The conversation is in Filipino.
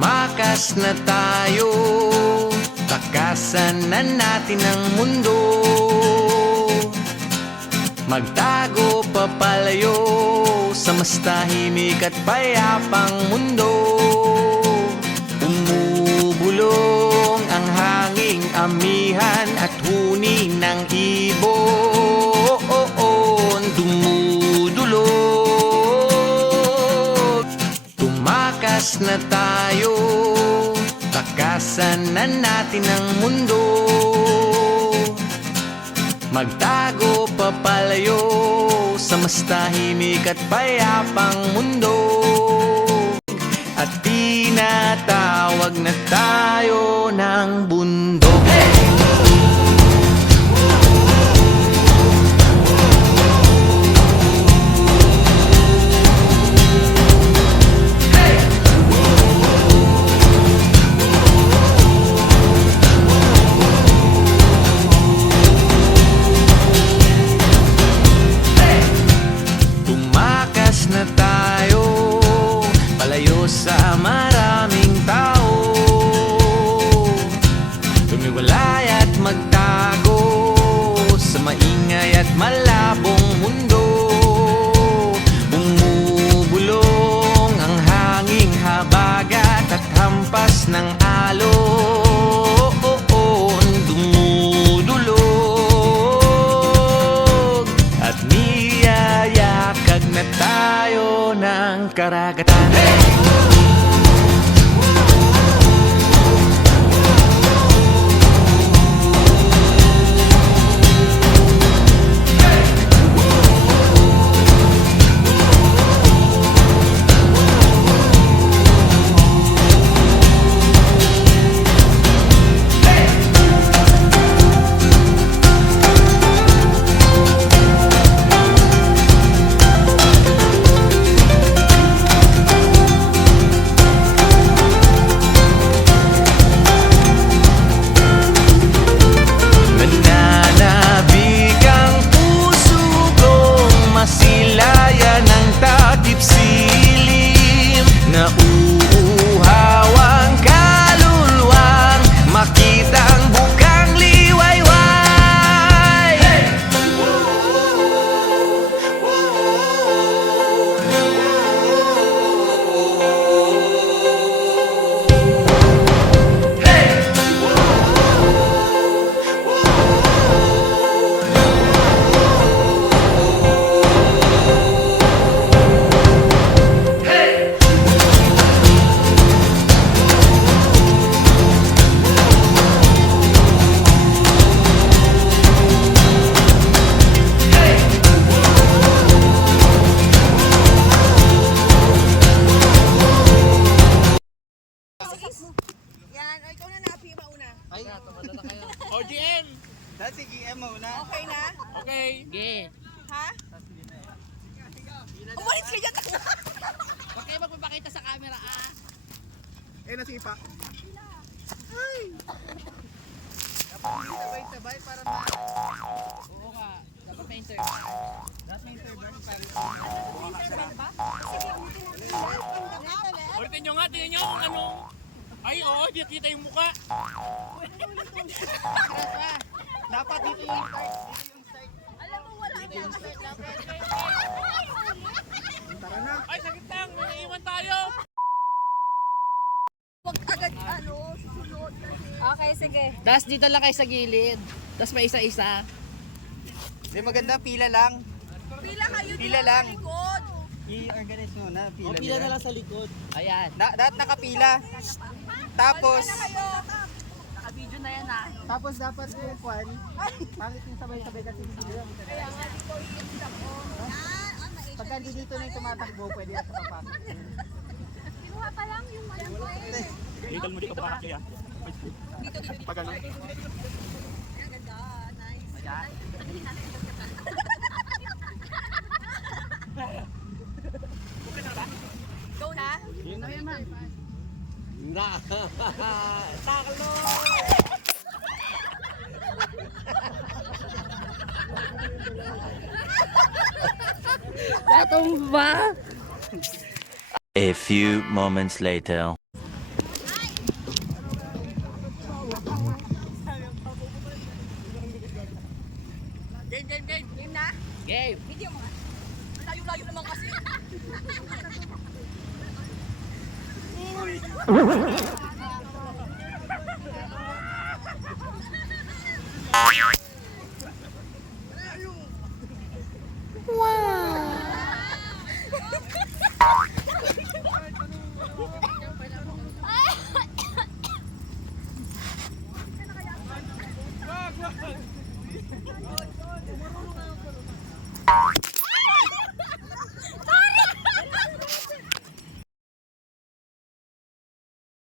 Tumakas na tayo, takasan na natin ang mundo. Magtago papalayo sa mas tahimik at payapang mundo. Umubulong ang hanging amihan at huni ng ibon. Dumudulog, tumakas na tayo, takasan na natin ang mundo. Magtago papalayo sa mas tahimik at payapang mundo. At tinatawag na tayo ng bundok. Na tayo, palayo sa maraming tao. Tumiwalay at magtago sa maingay at malabong mundo. Bumubulong ang hanging habagat at hampas ng alon. Dumudulog at niyayakag na tayo ng karagatan. OGM! Sige, GM muna. Okay na? Okay. Sige. Ha? Umalis ka dyan! Huwag kayo magpapakita sa camera ah. Nasipa. Ay! Dapat sabay-sabay para Oo nga. Dapat may interview. dapat may interview para Ulitin nyo nga, tingnan nyo kung ano. Ay, oo, di kita yung muka. dapat dito yung start. Alam mo, wala na yung start dapat. Tara na. Ay, sakit lang, may iwan tayo. Huwag agad susunod. Okay, sige. Tapos dito lang kayo sa gilid. Tapos may isa-isa. Di maganda, pila lang. Pila kayo Pila dito lang. sa likod. I-organize muna, pila. Pila na lang sa likod. Ayan. Dapat nakapila. Tapos, Kayo. Naka-video na yan ah. tapos dapat yung kwan. Pangit yung sabay-sabay kasi sila. Kaya nga dito iiyak ako. Pagka dito na yung tumatakbo, pwede na sa papasok. Kinuha pa lang yung ano. Legal mo di ka baka kaya. Pag ano? Ang ganda. Nice. Go na? Yun na yan, ma'am. Taklo! Tatumba! A few moments later.